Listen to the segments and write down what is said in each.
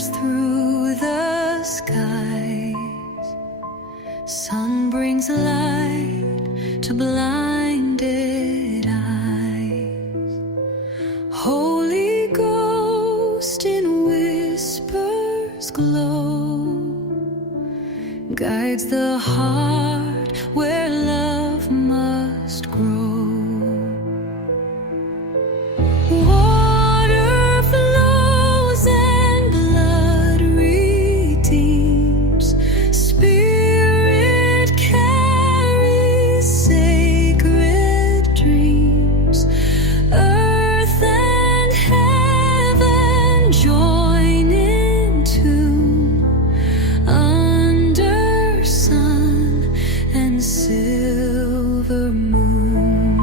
shimmers through the skies. Sun brings light to blinded eyes. Holy Ghost in whispers glow, guides the heart where love must grow. Water flows and blood redeems. Spirit carries sacred dreams. Earth and heaven join in tune under sun and silver moon.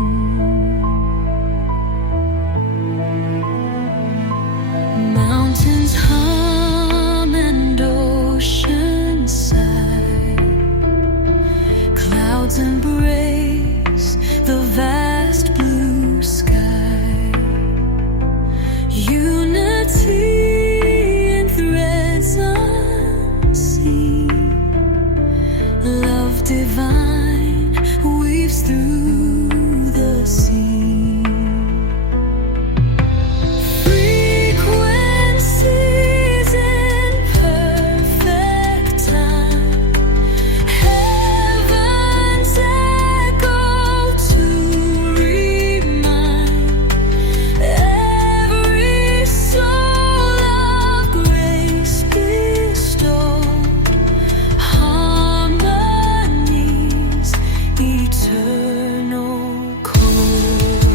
Mountains hum and oceans sigh. Clouds embrace the vast blue sky. Unity in threads unseen. Love divine weaves through the scene. Frequencies in perfect time. Heaven's echo to remind every soul of grace bestowed. Harmonies eternal code.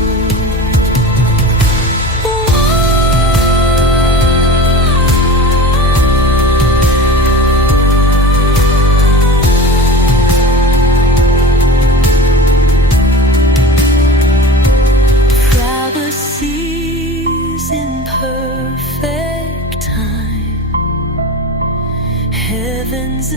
Prophecies in perfect time. Heaven's